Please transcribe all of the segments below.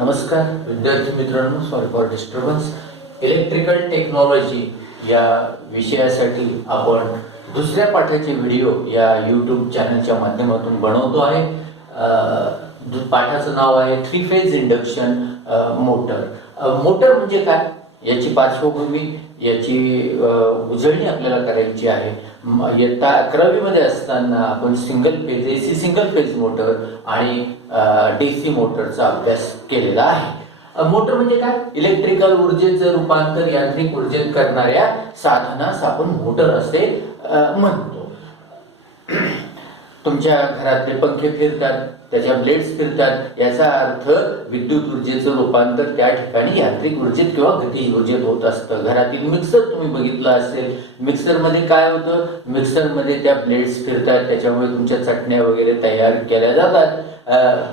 नमस्कार विद्यार्थी मित्रांनो, sorry for disturbance. Electrical technology या विषयासाठी आपण दुसऱ्या पाठाचे व्हिडिओ या यूट्यूब चॅनलच्या माध्यमातून बनवतो आहे. पाठाचं नाव आहे 3 फेज इंडक्शन मोटर. मोटर म्हणजे काय याची पार्श्वभूमी, याची उजळणी आपल्याला करायची आहे. इयत्ता 11वी मध्ये असताना आपण single phase AC single phase motor आणि DC मोटरचा अभ्यास केलेला आहे. मोटर म्हणजे काय? इलेक्ट्रिकल ऊर्जेचं रूपांतर यांत्रिक ऊर्जेत करणाऱ्या साधनास आपण मोटर असे म्हणतो. तुमच्या घरातले पंखे फिरतात, त्याच्या ब्लेड्स फिरतात, याचा अर्थ विद्युत ऊर्जेचं रूपांतर त्या ठिकाणी यांत्रिक ऊर्जेत किंवा गतिज ऊर्जेत होत असतं. घरातील मिक्सर तुम्ही बघितला असेल, मिक्सरमध्ये काय होतं? मिक्सरमध्ये त्या ब्लेड्स फिरतात, त्याच्यामुळे तुमच्या चटण्या वगैरे तयार केल्या जातात.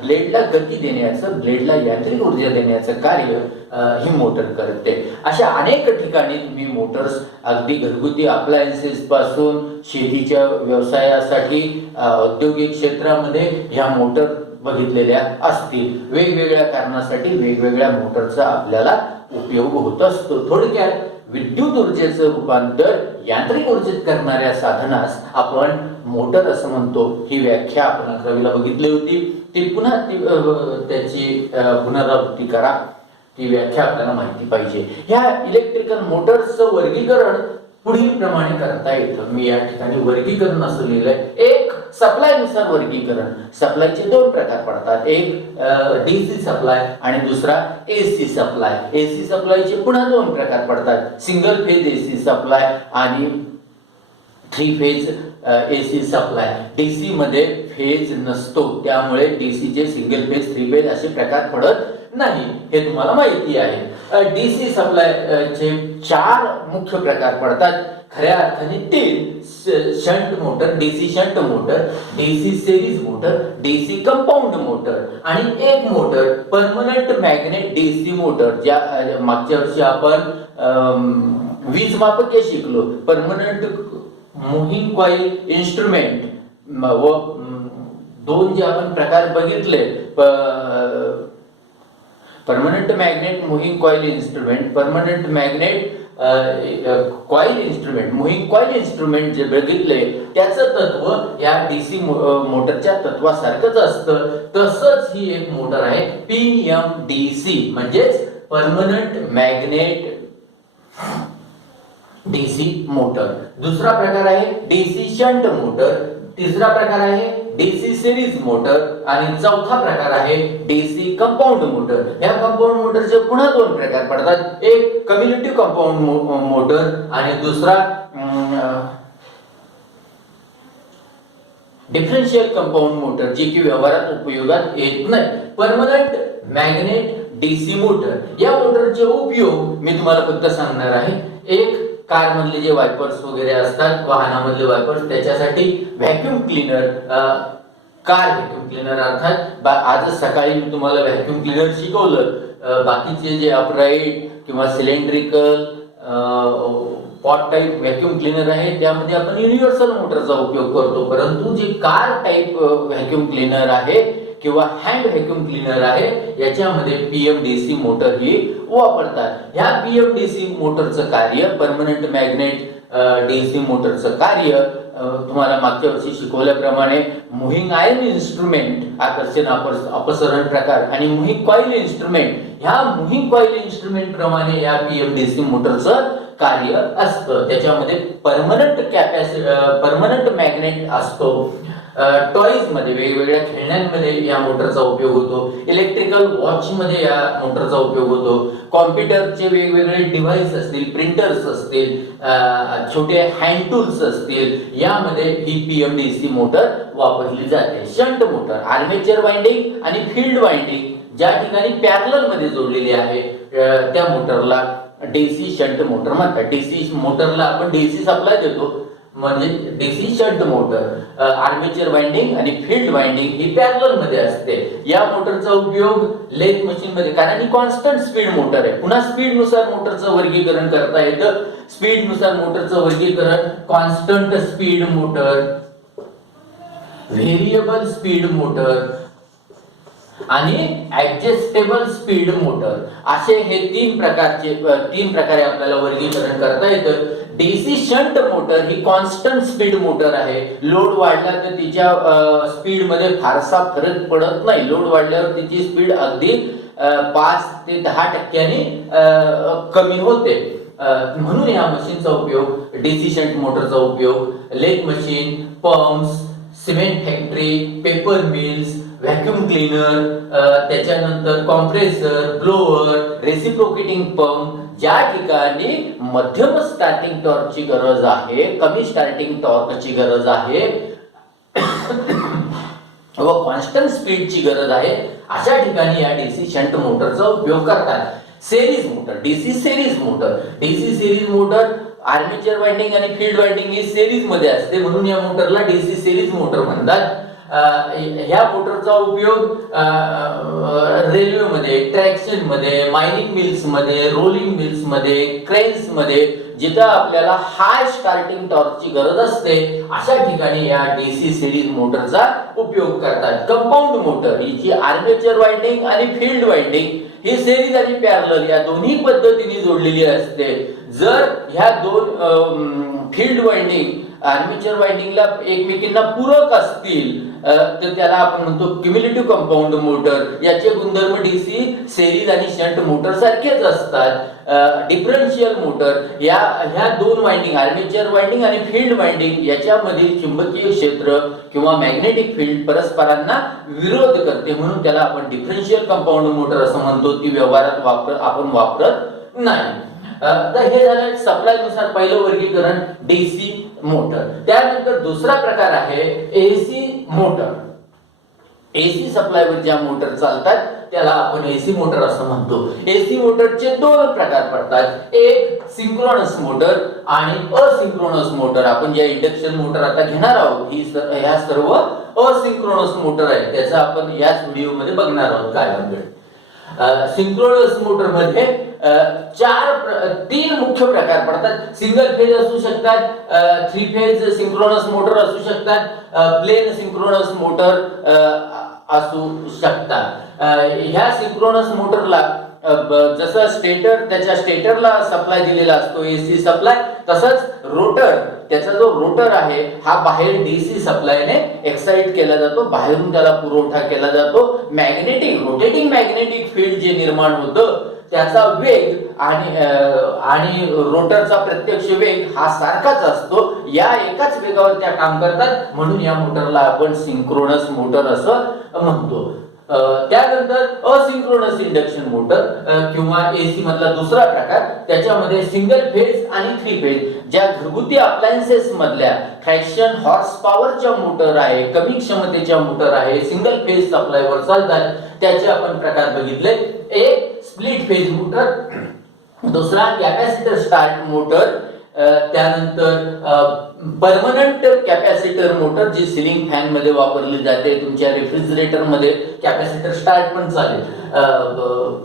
ब्लेडला गती देण्याचं, ब्लेडला यांत्रिक ऊर्जा देण्याचं कार्य ही मोटर करते. अशा अनेक ठिकाणी तुम्ही मोटर्स अगदी घरगुती अप्लायन्सेस पासून शेतीच्या व्यवसायासाठी औद्योगिक क्षेत्रामध्ये ह्या मोटर बघितलेल्या असतील. वेगवेगळ्या कारणासाठी वेगवेगळ्या मोटरचा आपल्याला उपयोग होत असतो. थोडक्यात विद्युत ऊर्जेचं रूपांतर यांत्रिक ऊर्जेत करणाऱ्या साधनास आपण मोटर असं म्हणतो. ही व्याख्या आपण 11वीला बघितली होती. ती पुन्हा त्याची पुनरावृत्ती करा. ती व्याख्या आपल्याला माहिती पाहिजे. ह्या इलेक्ट्रिकल मोटर्सचं वर्गीकरण पुढील प्रमाणे करता येतं. मी या ठिकाणी वर्गीकरण असं लिहिलंय. एक सप्लायनुसार वर्गीकरण. सप्लायचे 2 प्रकार पडतात, एक DC सप्लाय आणि दुसरा AC सप्लाय. AC सप्लायचे पुन्हा 2 प्रकार पडतात, सिंगल फेज AC सप्लाय आणि 3 फेज AC सप्लाय. DC मध्ये फेज नसतो, त्यामुळे DC चे सिंगल फेज, 3 फेज असे प्रकार पडत नाही, हे तुम्हाला माहिती आहे. DC सप्लाय चे 4 मुख्य प्रकार पडतात. खऱ्या अर्थाने 3: shunt motor, DC shunt motor, DC series motor, DC compound motor आणि एक motor permanent magnet DC motor. ज्या मागच्या वर्षी आपण वीज मापके शिकलो. परमनंट मुव्हिंग कॉइल इन्स्ट्रुमेंट व 2 जे आपण प्रकार बघितले, permanent magnet moving coil instrument, permanent magnet coil instrument, moving coil instrument जे बघितले, त्याचं तत्व या DC मोटरच्या तत्वासारखंच असतं. तसंच ही एक मोटर आहे PMDC, म्हणजेच परमनंट मॅग्नेट DC मोटर. दुसरा प्रकार आहे DC शंट मोटर, तिसरा प्रकार आहे DC सिरीज मोटर आणि चौथा प्रकार आहे DC कंपाऊंड मोटर. या कंपाऊंड मोटरचे पुन्हा 2 प्रकार पडतात, एक कम्युनिटी कंपाऊंड मोटर आणि दुसरा डिफरन्शियल कंपाऊंड मोटर, जी की व्यवहारात उपयोगात येत नाही. Permanent magnet DC motor. या मोटरचे उपयोग मी तुम्हाला फक्त सांगणार आहे. एक, कार मधले जे वायपर्स वगैरे असतात, वाहनामधले वायपर्स, त्याच्यासाठी vacuum cleaner, car vacuum cleaner अर्थात आजच सकाळी मी तुम्हाला व्हॅक्यूम क्लीनर शिकवलं. बाकीचे जे अपराईट किंवा cylindrical pot type vacuum cleaner आहे, त्यामध्ये आपण युनिव्हर्सल मोटरचा उपयोग करतो. परंतु जे कार टाईप व्हॅक्यूम क्लीनर आहे किंवा हँड व्हॅक्यूम क्लीनर आहे, याच्यामध्ये PMDC मोटर ही वापरतात. ह्या PMDC मोटरचं कार्य, परमनंट मॅग्नेट DC मोटरचं कार्य तुम्हाला मागच्या वर्षी शिकवल्याप्रमाणे मुव्हिंग आयर्न इन्स्ट्रुमेंट, आकर्षण अपसरण प्रकार आणि मुव्हिंग कॉइल इन्स्ट्रुमेंट, ह्या मुव्हिंग कॉइल इन्स्ट्रुमेंट प्रमाणे या PMDC मोटरचं कार्य असतं. त्याच्यामध्ये परमनंट मॅग्नेट असतो. टॉयज मध्ये, वेगवेगळ्या खेळण्यांमध्ये या मोटरचा उपयोग होतो. इलेक्ट्रिकल वॉच मध्ये या मोटरचा उपयोग होतो. कॉम्प्युटरचे वेगवेगळे डिव्हाइस असतील, प्रिंटर्स असतील, छोटे हँड टूल्स असतील, यामध्ये ही PMDC मोटर वापरली जाते. शंट मोटर, आर्मेचर वाइंडिंग आणि फील्ड वाइंडिंग ज्या ठिकाणी पॅरलल मध्ये जोडलेली आहे, त्या मोटरला DC शंट मोटर म्हणतात. DC मोटरला आपण DC सप्लाय देतो, म्हणजे DC shunt motor. Armature winding आणि फील्ड वाइंडिंग ही पॅरलल मध्ये असते. या मोटरचा उपयोग लेथ मशीन मध्ये, कारण ही कॉन्स्टंट स्पीड मोटर आहे. पुन्हा स्पीड नुसार मोटरचं वर्गीकरण करता येतं. स्पीड नुसार मोटरचं वर्गीकरण: constant speed motor, variable speed motor आणि ऍडजस्टेबल स्पीड मोटर, असे हे तीन प्रकारे आपल्याला वर्गीकरण करता येतं. डीसी शंट मोटर ही कॉन्स्टंट स्पीड मोटर आहे. लोड वाढला तर तिच्या स्पीड मध्ये फारसा फरक पडत नाही. लोड वाढल्यावर तिची स्पीड अगदी 5 ते 10% कमी होते. म्हणून या मशीनचा उपयोग, डीसी शंट मोटरचा उपयोग lathe machine, pumps, cement factory, paper mills, vacuum cleaner, त्याच्यानंतर कॉम्प्रेसर, ब्लोअर, रेसिप्रोकेटिंग पंप, ज्या ठिकाणी मध्यम स्टार्टिंग टॉर्कची गरज आहे, कमी स्टार्टिंग टॉर्कची गरज आहे व कॉन्स्टंट स्पीडची गरज आहे, अशा ठिकाणी या डीसी शंट मोटरचा उपयोग करतात. Series motor, DC series motor. DC series motor armature winding आणि फील्ड वाइंडिंग ही सिरीज मध्ये असते, म्हणून या मोटरला डीसी सिरीज मोटर म्हणतात. ह्या मोटरचा उपयोग रेल्वेमध्ये, ट्रॅक्शन मध्ये, मायनिंग मिल्स मध्ये, रोलिंग मिल्स मध्ये, क्रेन्स मध्ये, जिथं आपल्याला हाय स्टार्टिंग टॉर्कची गरज असते, अशा ठिकाणी या डीसी सिरीज मोटरचा उपयोग करतात. कंपाऊंड मोटर ही जी आर्मेचर वाइंडिंग आणि फील्ड वाइंडिंग ही सिरीज आणि पॅरलल या दोन्ही पद्धतीने जोडलेली असते. जर ह्या दोन फील्ड वाइंडिंग आर्मेचर वाइंडिंगला एकमेकींना पूरक असतील तर त्याला आपण म्हणतो क्युम्युलेटिव्ह कंपाऊंड मोटर. याचे गुणधर्म डीसी सिरीज आणि शंट मोटर सारखेच असतात. डिफरन्शियल मोटर ह्या दोन वाइंडिंग, आर्मेचर वाइंडिंग आणि फील्ड वाइंडिंग, याच्यामधील चुंबकीय क्षेत्र किंवा मॅग्नेटिक फील्ड परस्परांना विरोध करते, म्हणून त्याला आपण डिफरन्शियल कंपाऊंड मोटर असं म्हणतो. ती व्यवहारात आपण वापरत नाही. तर हे झालं सप्लाय नुसार पहिलं वर्गीकरण डीसी मोटर. त्यानंतर दुसरा प्रकार आहे एसी मोटर. एसी सप्लायवर ज्या मोटर चालतात त्याला आपण एसी मोटर असं म्हणतो. एसी मोटरचे दोन प्रकार पडतात, एक सिंक्रोनस मोटर आणि असिंक्रोनस मोटर. आपण ज्या इंडक्शन मोटर आता घेणार आहोत ह्या सर्व असिंक्रोनस मोटर आहेत, त्याचा आपण याच व्हिडिओ मध्ये बघणार आहोत काय म्हणजे. सिंक्रोनस मोटर मध्ये तीन मुख्य प्रकार पडतात. सिंगल फेज असू शकतात, 3 फेज सिंक्रोनस मोटर असू शकतात, प्लेन सिंक्रोनस मोटर असू शकतात. ह्या सिंक्रोनस मोटरला जसं त्याच्या स्टेटरला सप्लाय दिलेला असतो एसी सप्लाय, तसंच रोटर, त्याचा जो रोटर आहे हा बाहेर डीसी सप्लायने एक्साइट केला जातो, बाहेरून त्याला पुरवठा केला जातो. रोटेटिंग मॅग्नेटिक फील्ड जे निर्माण होतं त्याचा वेग आणि रोटरचा प्रत्यक्ष वेग हा सारखाच असतो. या एकाच वेगावर त्या काम करतात, म्हणून या मोटरला आपण सिंक्रोनस मोटर असं म्हणतो. त्यानंतर असिंक्रोनस इंडक्शन मोटर किंवा एसी मधला दुसरा प्रकार, त्याच्यामध्ये सिंगल फेज आणि 3 फेज ज्या घरगुती अप्लायन्सेस मधल्या फ्रॅक्शन हॉर्स पॉवरच्या मोटर आहे, कमी क्षमतेच्या मोटर आहे, सिंगल फेज सप्लायवर चालतात, त्याचे आपण प्रकार बघितले. एक स्प्लिट फेज मोटर, दुसरा कॅपॅसिटर स्टार्ट मोटर, त्यानंतर परमनंट कॅपॅसिटर मोटर जी सिलिंग फॅन मध्ये वापरली जाते. तुमच्या रेफ्रिजरेटर मध्ये कॅपॅसिटर स्टार्ट पण चालेल.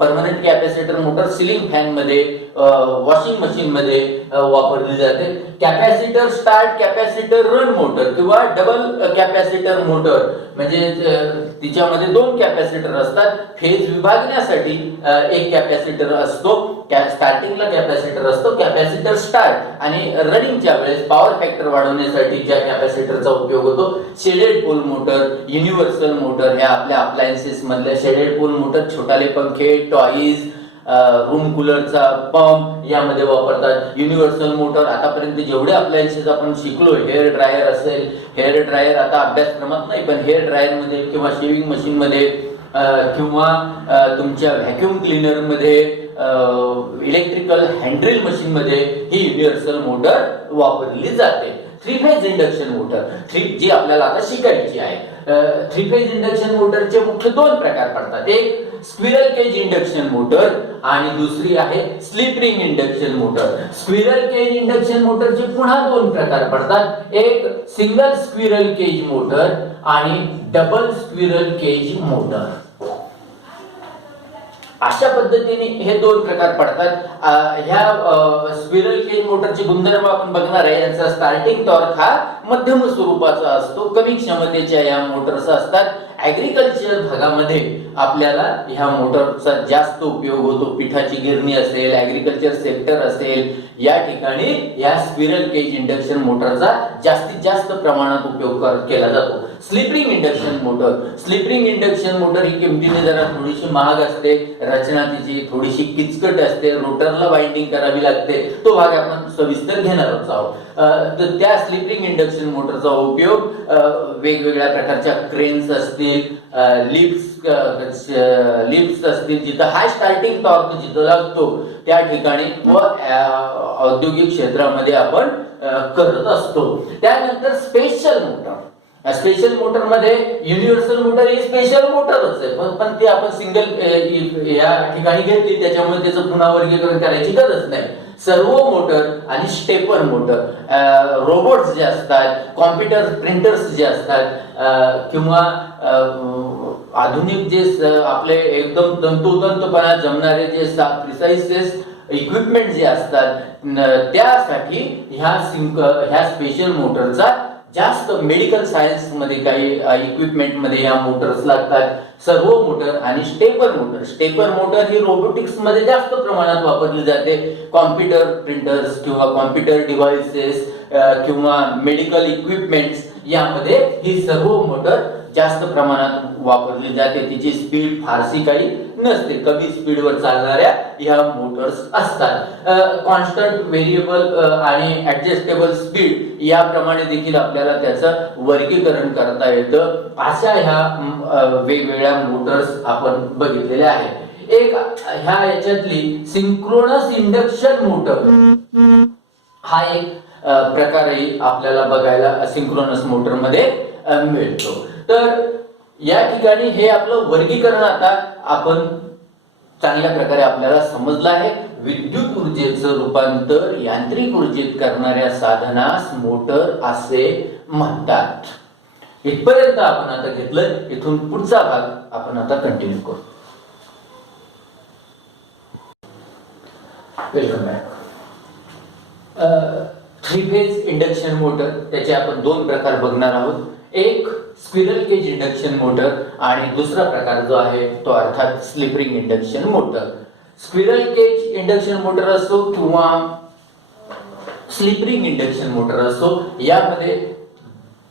Permanent capacitor motor ceiling fan मध्ये, वॉशिंग मशीन मध्ये वापरली जाते. Capacitor start capacitor run motor किंवा डबल कॅपॅसिटर मोटर, म्हणजे तिच्यामध्ये 2 कॅपॅसिटर असतात. फेज विभागण्यासाठी एक कॅपॅसिटर असतो, स्टार्टिंगला कॅपॅसिटर असतो कॅपॅसिटर स्टार्ट, आणि रनिंगच्या वेळेस पॉवर फॅक्टर वाढवण्यासाठी ज्या कॅपॅसिटरचा उपयोग होतो shaded pole motor, universal motor. ह्या आपल्या अप्लायन्सेस मधल्या शेडेड पोल मोटर छोटाले पंखे, टॉईज, रूम कूलरचा पंप यामध्ये वापरतात. युनिव्हर्सल मोटर आतापर्यंत जेवढे अप्लायन्सेस आपण शिकलो, हेअर ड्रायर असेल, हेअर ड्रायर आता अभ्यासक्रमात नाही, पण हेअर ड्रायर मध्ये किंवा शेविंग मशीन मध्ये किंवा तुमच्या व्हॅक्यूम क्लीनर मध्ये, इलेक्ट्रिकल हँड्रिल मशीन मध्ये ही युनिव्हर्सल मोटर वापरली जाते. 3 फेज इंडक्शन मोटर जी आपल्याला आता शिकायची आहे. 3 फेज इंडक्शन मोटरचे मुख्य 2 प्रकार पडतात. एक स्क्विरल केज इंडक्शन मोटर आणि दुसरी आहे slip ring induction motor. Squirrel cage induction मोटरचे पुन्हा 2 प्रकार पडतात. एक सिंगल स्क्विरल केज मोटर आणि डबल स्क्विरल केज मोटर. अशा पद्धतीने हे दोन प्रकार पडतात. ह्या स्पिरल केज मोटरचे गुणधर्म आपण बघणार आहे. यांचा स्टार्टिंग टॉर्क हा मध्यम स्वरूपाचा असतो, कमी क्षमतेच्या या मोटर्स असतात. ऍग्रिकल्चर भागामध्ये आपल्याला ह्या मोटरचा जास्त उपयोग होतो. पिठाची गिरणी असेल, ऍग्रिकल्चर सेक्टर असेल, या ठिकाणी या स्पिरल केज इंडक्शन मोटरचा जास्तीत जास्त प्रमाणात उपयोग केला जातो. Slip ring induction motor, slip ring induction motor ही किमतीने जरा थोडीशी महाग असते, रचना तिची थोडीशी किचकट असते, रोटरला वाइंडिंग करावी लागते. तो भाग आपण सविस्तर घेणारच आहोत. तर त्या स्लिप रिंग इंडक्शन मोटरचा उपयोग वेगवेगळ्या प्रकारच्या क्रेन्स असतील, लिफ्ट्स असतील, जिथं हाय स्टार्टिंग टॉर्क जिथं लागतो त्या ठिकाणी व औद्योगिक क्षेत्रामध्ये आपण करत असतो. त्यानंतर स्पेशल मोटर. स्पेशल मोटर मध्ये युनिव्हर्सल मोटर ही स्पेशल मोटरच आहे, पण ती आपण सिंगल या ठिकाणी घेतली त्याच्यामुळे त्याचं पुन्हा वर्गीकरण करायची गरज नाही. सर्वो मोटर आणि स्टेपर मोटर, रोबोट्स जे असतात, कॉम्प्युटर प्रिंटर्स जे असतात, किंवा आधुनिक जे आपले एकदम तंतोतंतपणा जमणारे जे प्रिसाइस इक्विपमेंट जे असतात, त्यासाठी ह्या स्पेशल मोटरचा जास्त मेडिकल सायन्स मध्ये काही इक्विपमेंट मध्ये या मोटर्स लागतात. सर्वो मोटर आणि स्टेपर मोटर. स्टेपर मोटर ही रोबोटिक्स मध्ये जास्त प्रमाणात वापरली जाते. कॉम्प्युटर प्रिंटर्स किंवा कॉम्प्युटर डिव्हाइसेस किंवा मेडिकल इक्विपमेंट्स यामध्ये ही सर्वो मोटर जास्त प्रमाणात वापरली जाते. तिची स्पीड फारशी काही नसते, कमी स्पीडवर चालणाऱ्या ह्या मोटर्स असतात. कॉन्स्टंट, व्हेरिएबल आणि ऍडजस्टेबल स्पीड याप्रमाणे देखील आपल्याला त्याचं वर्गीकरण करता येतं. अशा ह्या वेगवेगळ्या मोटर्स आपण बघितलेल्या आहेत. एक ह्या याच्यातली सिंक्रोनस इंडक्शन मोटर हा एक प्रकारही आपल्याला बघायला सिंक्रोनस मोटर मध्ये मिळतो. तर या ठिकाणी हे आपलं वर्गीकरण आता आपण चांगल्या प्रकारे आपल्याला समजलं आहे. विद्युत ऊर्जेचं रूपांतर यांत्रिक ऊर्जेत करणाऱ्या साधनास मोटर असे म्हणतात. इथपर्यंत आपण आता घेतलं. इथून पुढचा भाग आपण आता कंटिन्यू करू. Welcome back. Three phase induction motor, त्याचे आपण दोन प्रकार बघणार आहोत. एक स्क्विरल केज इंडक्शन मोटर आणि दुसरा प्रकार जो आहे तो अर्थात slip ring induction motor. Squirrel cage induction motor असो किंवा स्लिप रिंग इंडक्शन मोटर असो, यामध्ये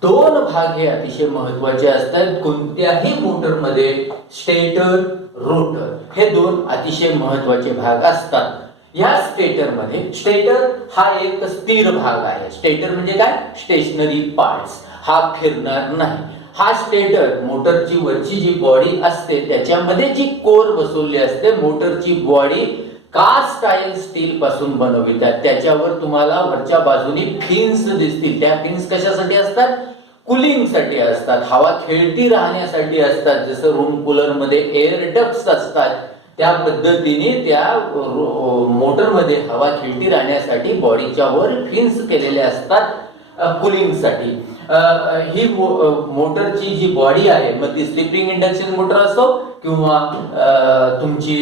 दोन भाग हे अतिशय महत्त्वाचे असतात. कोणत्याही मोटरमध्ये स्टेटर, रोटर हे दोन अतिशय महत्त्वाचे भाग असतात. या स्टेटरमध्ये, स्टेटर हा एक स्थिर भाग आहे. स्टेटर म्हणजे काय? स्टेशनरी पार्ट्स, हा फिरणार नाही. हा स्टेटर, मोटरची वरची जी बॉडी असते त्याच्यामध्ये जी कोर बसवली असते, मोटरची बॉडी कास्ट आयर्न स्टील पासून बनवितात. त्याच्यावर तुम्हाला वरच्या बाजूनी फिन्स दिसतील. त्या फिन्स कशासाठी असतात? कूलिंग साठी असतात, हवा खेळती राहण्यासाठी असतात. जसं रूम कूलर मध्ये एअर डक्ट्स असतात, त्या पद्धतीने त्या मोटरमध्ये हवा खेळती राहण्यासाठी बॉडीच्या वर फिन्स केलेले असतात कूलिंग साठी. ही मोटरची जी बॉडी आहे, मग ती स्लिप रिंग इंडक्शन मोटर असो किंवा तुमची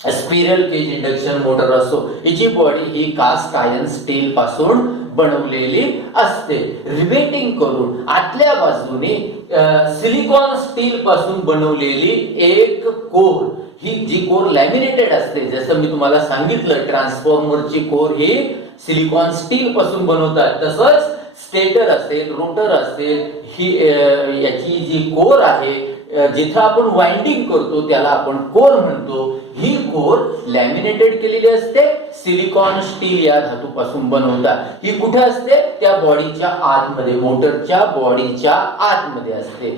स्पिरल केज इंडक्शन मोटर असो, हिची बॉडी ही कास्ट आयर्न स्टील पासून बनवलेली असते. रिवेटिंग करून आतल्या बाजूने सिलिकॉन स्टील पासून बनवलेली एक कोर, ही जी कोर लॅमिनेटेड असते. जसं मी तुम्हाला सांगितलं, ट्रान्सफॉर्मरची कोर ही सिलिकॉन स्टील पासून बनवतात. तसंच स्टेटर असेल, रोटर असेल, ही याची जी कोर आहे, जिथं आपण वाइंडिंग करतो त्याला आपण कोर म्हणतो. ही कोर लॅमिनेटेड केलेली असते, सिलिकॉन स्टील या धातूपासून बनवतात. ही कुठे असते? त्या बॉडीच्या आतमध्ये, मोटरच्या बॉडीच्या आतमध्ये असते.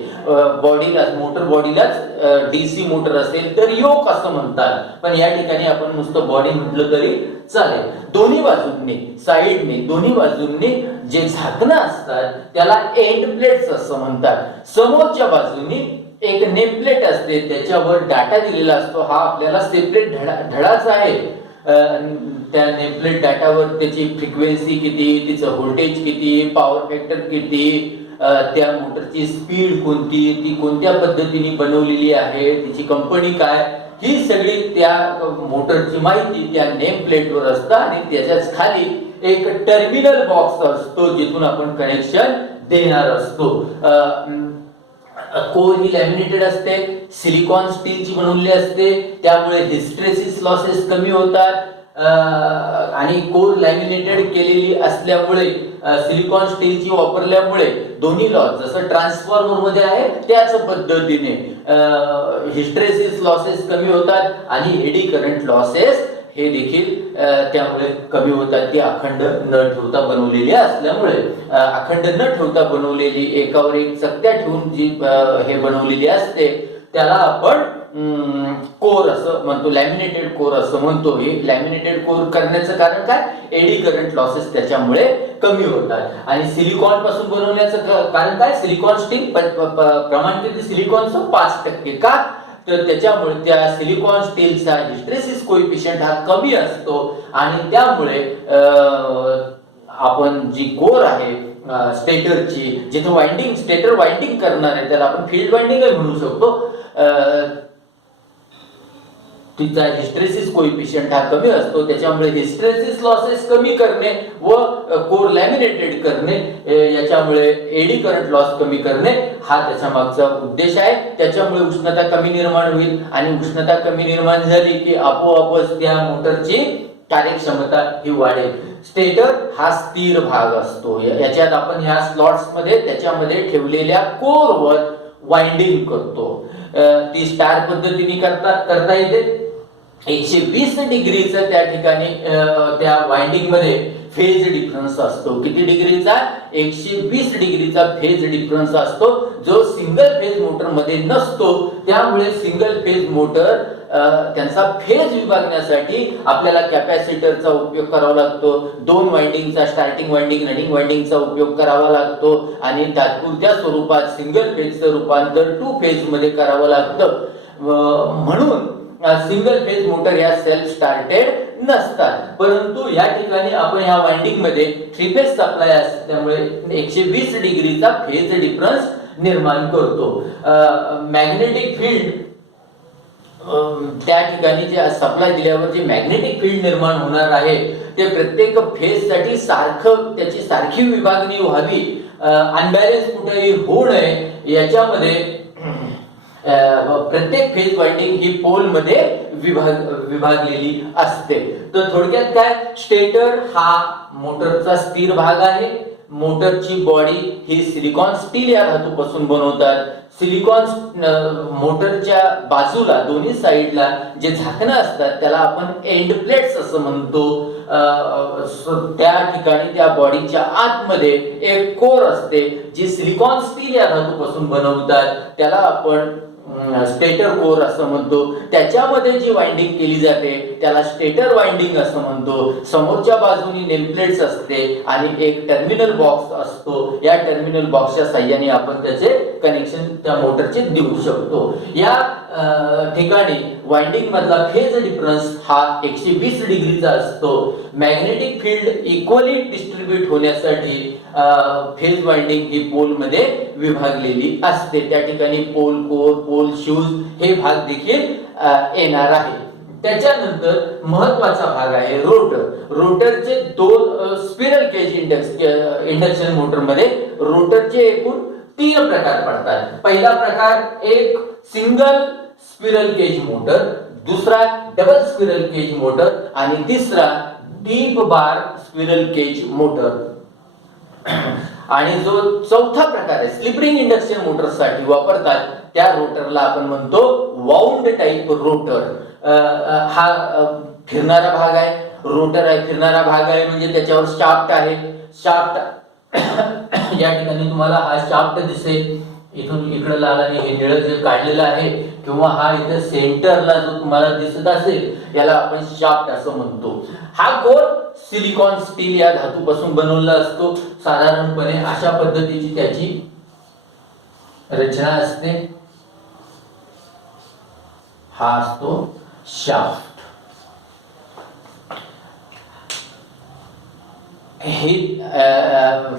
बॉडीला, मोटर बॉडीलाच डीसी मोटर असेल तर योक असं म्हणतात, पण या ठिकाणी आपण नुसतं बॉडी म्हटलं तरी चालेल. दोन्ही बाजूंनी, साइडने, दोन्ही बाजूंनी जे झाकणं असतात त्याला एंड प्लेट्स असं म्हणतात. समोरच्या बाजूनी एक नेम प्लेट असते, त्याच्यावर डाटा दिलेला असतो. हा आपल्याला सेपरेट धडाच आहे. त्या नेम प्लेट डाटावर त्याची फ्रिक्वेन्सी किती, तिचं व्होल्टेज किती, पॉवर फॅक्टर किती, त्या मोटरची स्पीड कोणती, ती कोणत्या पद्धतीने बनवलेली आहे, तिची कंपनी काय, ही सगळी त्या मोटरची माहिती त्या नेम प्लेटवर असतं आणि त्याच्याच खाली एक टर्मिनल बॉक्स असतो जिथून आपण कनेक्शन देणार असतो. कोर ही लॅमिनेटेड असते, सिलिकॉन स्टीलची बनवलेली असते, त्यामुळे हिस्टेरेसिस लॉसेस कमी होतात. आणि कोर लॅमिनेटेड केलेली असल्यामुळे सिलिकॉन स्टीलची वापरल्यामुळे दोन्ही लॉस जसं ट्रान्सफॉर्मर मध्ये आहे त्याच पद्धतीने हिस्टेरेसिस लॉसेस कमी होतात आणि एडी करंट लॉसेस हे देखील त्यामुळे कमी होतात. ती अखंड न ठेवता बनवलेली असल्यामुळे अखंड न ठेवता बनवलेली एकावर एक चकत्या ठेवून जी हे बनवलेली असते त्याला आपण कोर असं म्हणतो, लॅमिनेटेड कोर असं म्हणतो. हे लॅमिनेटेड कोर करण्याचं कारण काय, एडी करंट लॉसेस त्याच्यामुळे कमी होतात. आणि सिलिकॉन पासून बनवण्याचं कारण काय, सिलिकॉन स्टील प्रमाण किती सिलिकॉनचं 5% का, तर त्याच्यामुळे त्या सिलिकॉन स्टीलचा हिस्टेरेसिस कोएफिशियंट हा कमी असतो आणि त्यामुळे आपण जी कोर आहे स्टेटरची, जिथे वाइंडिंग स्टेटर वाइंडिंग करणार आहे त्याला आपण फील्ड वाइंडिंग म्हणू शकतो, तिचा हिस्टेरेसिस कोएफिशियंट हा कमी असतो. त्याच्यामुळे हिस्टेरेसिस लॉसेस कमी करणे व कोर लॅमिनेटेड करणे याच्यामुळे एडी करंट लॉस कमी करणे हा त्याच्या मागचा उद्देश आहे. त्याच्यामुळे उष्णता कमी निर्माण होईल आणि उष्णता कमी निर्माण झाली की आपोआपच त्या मोटरची कार्यक्षमता ही वाढेल. स्टेटर हा स्थिर भाग असतो. याच्यात आपण ह्या स्लॉट्स मध्ये त्याच्यामध्ये ठेवलेल्या कोरवर वाइंडिंग करतो. ती स्टार पद्धतीने करता येते. 120 डिग्रीचा त्या ठिकाणी त्या वाइंडिंग मध्ये फेज डिफरन्स असतो. किती डिग्रीचा, 120 डिग्रीचा फेज डिफरन्स असतो जो सिंगल फेज मोटर मध्ये नसतो. त्यामुळे सिंगल फेज मोटर त्यांचा फेज विभागण्यासाठी आपल्याला कॅपॅसिटरचा उपयोग करावा लागतो. 2 वाइंडिंगचा स्टार्टिंग वाइंडिंग रनिंग वाइंडिंगचा उपयोग करावा लागतो आणि तात्पुरत्या स्वरूपात सिंगल फेजचं रूपांतर 2 फेज मध्ये करावं लागतं. म्हणून सिंगल फेज मोटर या सेल्फ स्टार्टेड नसतात. परंतु या ठिकाणी आपण ह्या वाइंडिंग मध्ये 3 फेज सप्लाय असल्यामुळे 120 डिग्रीचा फेज डिफरन्स निर्माण करतो. मॅग्नेटिक फील्ड त्या ठिकाणी जे सप्लाय दिल्यावर जे मॅग्नेटिक फील्ड निर्माण होणार आहे ते प्रत्येक फेज साठी सारखं त्याची सारखी विभागणी व्हावी, अनबॅलन्स कुठेही होऊ नये याच्यामध्ये प्रत्येक फेज वाइंडिंग ही पोल मध्ये विभागलेली असते. तर थोडक्यात काय, स्टेटर हा मोटरचा स्थिर भाग आहे. मोटरची बॉडी ही सिलिकॉन स्टील या धातूपासून बनवतात. सिलिकॉन मोटरच्या बाजूला दोन्ही साइडला जे झाकणं असतात त्याला आपण एंड प्लेट्स असं म्हणतो. त्या ठिकाणी त्या बॉडीच्या आतमध्ये एक कोर असते जी सिलिकॉन स्टील या धातूपासून बनवतात, त्याला आपण स्टेटर कोर असं म्हणतो. त्याच्यामध्ये जी वाइंडिंग केली जाते त्याला स्टेटर वाइंडिंग असं म्हणतो. समोरच्या बाजूनी नेमप्लेट्स असते आणि एक टर्मिनल बॉक्स असतो. या टर्मिनल बॉक्सच्या साहाय्याने आपण त्याचे कनेक्शन त्या मोटरचे देऊ शकतो. या ठिकाणी वाइंडिंग मधला फेज डिफरन्स हा 120 डिग्रीचा असतो. मॅग्नेटिक फील्ड इक्वली डिस्ट्रीब्यूट होण्यासाठी फेज वाइंडिंग ही पोल मध्ये विभागलेली असते. त्या ठिकाणी पोल कोर, पोल शूज हे भाग देखील येणार आहे. त्याच्यानंतर महत्वाचा भाग आहे rotor. रोटरचे 2 spiral Kaij induction motor मध्ये रोटरचे एकूण 3 प्रकार पडतात. पहिला प्रकार एक सिंगल स्पिरल केज मोटर, दुसरा डबल स्पिरल केज मोटर आणि तिसरा डीप बार स्पिरल केज मोटर. आणि जो चौथा प्रकार आहे स्लिप रिंग इंडक्शन मोटर साठी वापरतात त्या रोटरला आपण म्हणतो वाउंड टाइप रोटर. हा फिरणारा भाग आहे, रोटर आहे, फिरणारा भाग आहे म्हणजे त्याच्यावर शाफ्ट आहे. शाफ्ट या ठिकाणी तुम्हाला हा शाफ्ट दिसेल. इथून इकडे लाल आणि हे निळं जे काढलेलं आहे किंवा हा इथे सेंटरला जो तुम्हाला दिसत असेल याला आपण शाफ्ट असं म्हणतो. हा कोर सिलिकॉन स्टील या धातूपासून बनवलेला असतो. साधारणपणे अशा पद्धतीची त्याची रचना असते. हा असतो शाफ्ट. हे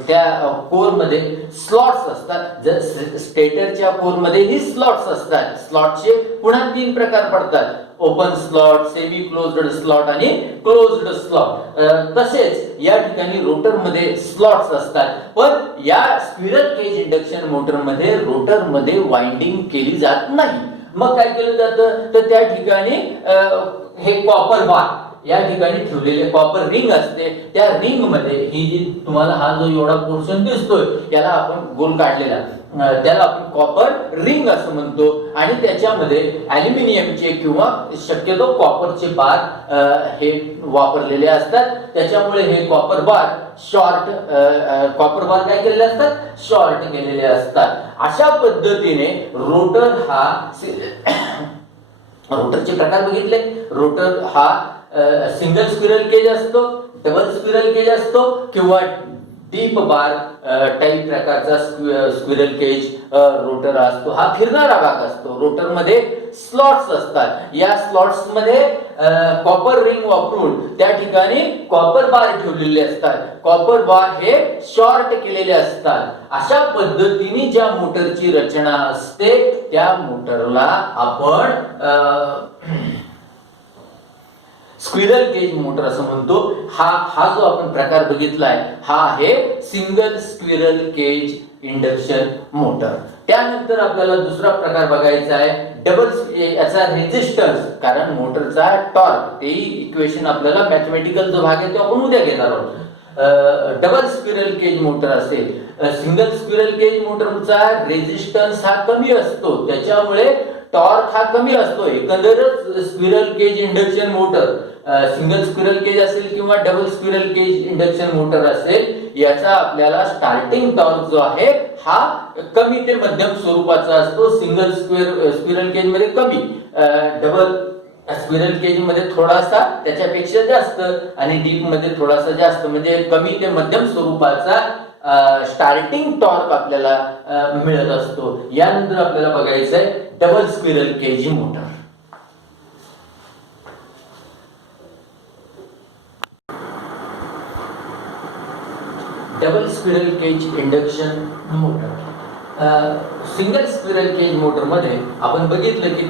त्या कोर मध्ये स्लॉट्स असतात. जर स्टेटरच्या कोर मध्ये ही स्लॉट्स असतात. स्लॉटचे पुन्हा 3 प्रकार पडतात. Open slot, semi closed slot आणि क्लोज्ड स्लॉट. तसेच या ठिकाणी रोटर मध्ये स्लॉट्स असतात, पण या स्क्विरल केज इंडक्शन मोटर मध्ये रोटर मध्ये वाइंडिंग केली जात नाही. मग काय केलं जातं तर त्या ठिकाणी हे कॉपर बार या ठिकाणी ठेवलेले कॉपर रिंग असते, त्या रिंग मध्ये ही जी तुम्हाला हा जो एवढा पोर्शन दिसतोय याला आपण गोल काढलेला त्याला आपण कॉपर रिंग असं म्हणतो. आणि त्याच्यामध्ये ॲल्युमिनियमचे किंवा शक्यतो कॉपरचे बार हे वापरलेले असतात. त्याच्यामुळे हे कॉपर बार काय केलेले असतात, शॉर्ट केलेले असतात. अशा पद्धतीने रोटर हा रोटरचे प्रकार बघितले. रोटर हा सिंगल स्क्विरल केज असतो, डबल स्क्विरल केज असतो किंवा डीप बार टाइप प्रकारचा स्क्विरल केज रोटर असतो. हा फिरणारा भाग असतो. रोटर मध्ये स्लॉट्स असतात. या स्लॉट्स मध्ये कॉपर रिंग वापरून त्या ठिकाणी कॉपर बार ठेवलेले असतात. कॉपर बार हे शॉर्ट केलेले असतात. अशा पद्धतीने ज्या मोटरची रचना असते त्या मोटरला आपण स्क्विरल केज मोटर असं म्हणतो. हा जो आपण प्रकार बघितलाय हा आहे single squirrel cage induction motor. त्यानंतर आपल्याला दुसरा प्रकार बघायचा आहे डबल याचा रेजिस्टन्स. कारण मोटरचा टॉर्क ते इक्वेशन आपल्याला मॅथमॅटिकल जो भाग आहे तो आपण उद्या घेणार आहोत. डबल स्क्विरल केज मोटर असेल, सिंगल स्क्विरल केज मोटरचा रेजिस्टन्स हा कमी असतो, त्याच्यामुळे टॉर्क हा कमी असतो. एकंदरच squirrel cage induction motor single squirrel cage असेल किंवा double squirrel cage induction motor असेल याचा आपल्याला स्टार्टिंग टॉर्क जो आहे हा कमी ते मध्यम स्वरूपाचा असतो. सिंगल स्क्विरल केज मध्ये कमी, डबल स्क्विरल केज मध्ये थोडासा त्याच्यापेक्षा जास्त आणि डीप मध्ये थोडासा जास्त, म्हणजे कमी ते मध्यम स्वरूपाचा स्टार्टिंग टॉर्क आपल्याला मिळत असतो. यानंतर आपल्याला बघायचं आहे double squirrel cage motor. Double squirrel cage induction motor. Single squirrel cage motor मध्ये आपण बघितलं की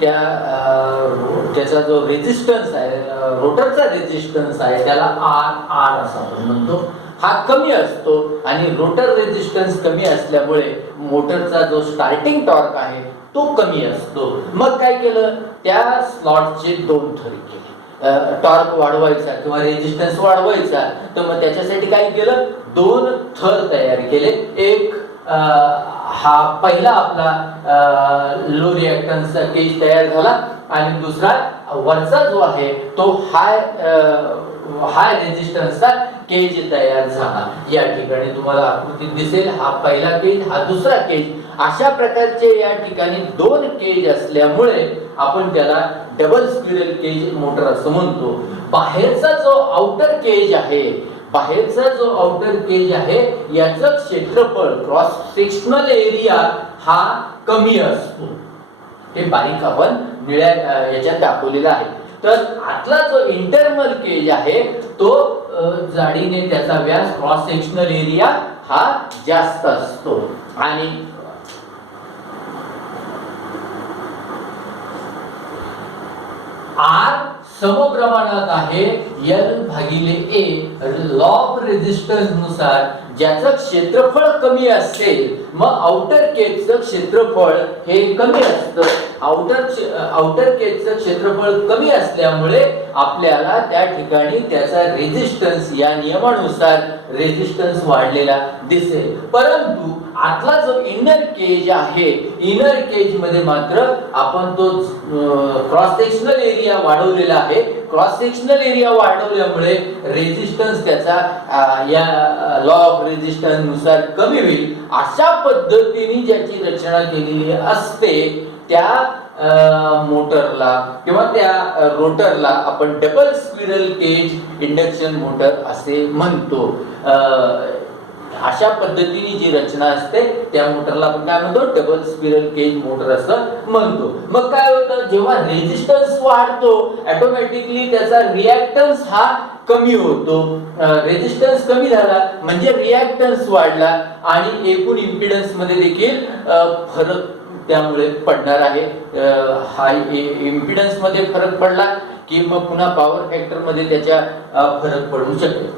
त्याचा जो रेजिस्टन्स आहे, रोटरचा रेजिस्टन्स आहे त्याला आर असं आपण म्हणतो, हा कमी असतो. आणि रोटर रेजिस्टन्स कमी असल्यामुळे मोटरचा जो स्टार्टिंग टॉर्क आहे तो कमी असतो. मग काय केलं, त्या स्लॉटचे दोन थर केले. टॉर्क वाढवायचा किंवा रेजिस्टन्स वाढवायचा तर मग त्याच्यासाठी काय केलं, दोन थर तयार केले. एक हा पहिला आपला लो रिएक्टन्सचा केज तयार झाला आणि दुसरा वरचा जो आहे तो हाय रेजिस्टन्सचा केज तयार झाला. या ठिकाणी तुम्हाला आकृतीत दिसेल हा पहिला केज, हा दुसरा केज. अशा प्रकारचे या ठिकाणी दोन केज असल्यामुळे आपण त्याला डबल स्क्विरल केज मोटर असं म्हणतो. बाहेरचा जो आउटर केज आहे याचं क्षेत्रफळ क्रॉस सेक्शनल एरिया हा कमी असतो. हे बारीक आपण निळ्या याच्यात दाखवलेला आहे. तर आतला जो इंटरनल केज आहे तो जाडीने त्याचा व्यास क्रॉस सेक्शनल एरिया हा जास्त असतो. आणि आर समप्रमाणात आहे L भागिले A. लॉ ऑफ रेजिस्टन्स नुसार ज्याचं क्षेत्रफळ कमी असेल मग आउटर केजचं क्षेत्रफळ हे कमी असतं. आउटर केजचं क्षेत्रफळ कमी असल्यामुळे आपल्याला त्या ठिकाणी त्याचा रेजिस्टन्स या नियमानुसार रेजिस्टन्स वाढलेला दिसेल. परंतु आतला जो इनर केज आहे, इनर केज मध्ये मात्र आपण तो क्रॉस सेक्शनल एरिया वाढवलेला आहे. क्रॉस सेक्शनल एरिया वाढवल्यामुळे रेजिस्टन्स त्याचा या लॉ ऑफ रेजिस्टन्स नुसार कमी होईल. अशा पद्धतीने ज्याची रचना केलेली असते त्या मोटरला किंवा त्या रोटरला आपण double squirrel cage induction motor असे म्हणतो. अशा पद्धतीने जी रचना असते त्या मोटरला आपण काय म्हणतो, डबल स्क्विरल केज मोटर असं म्हणतो. मग काय होतं, जेव्हा रेजिस्टन्स वाढतो ऑटोमॅटिकली त्याचा रिएक्टन्स हा कमी होतो. रेजिस्टन्स कमी झाला म्हणजे रिएक्टन्स वाढला आणि एकूण इम्पिडन्स मध्ये देखील फरक त्यामुळे पडणार आहे. हाय इम्पिडन्स मध्ये फरक पडला की मग पुन्हा पॉवर फॅक्टर मध्ये त्याच्या फरक पडू शकेल.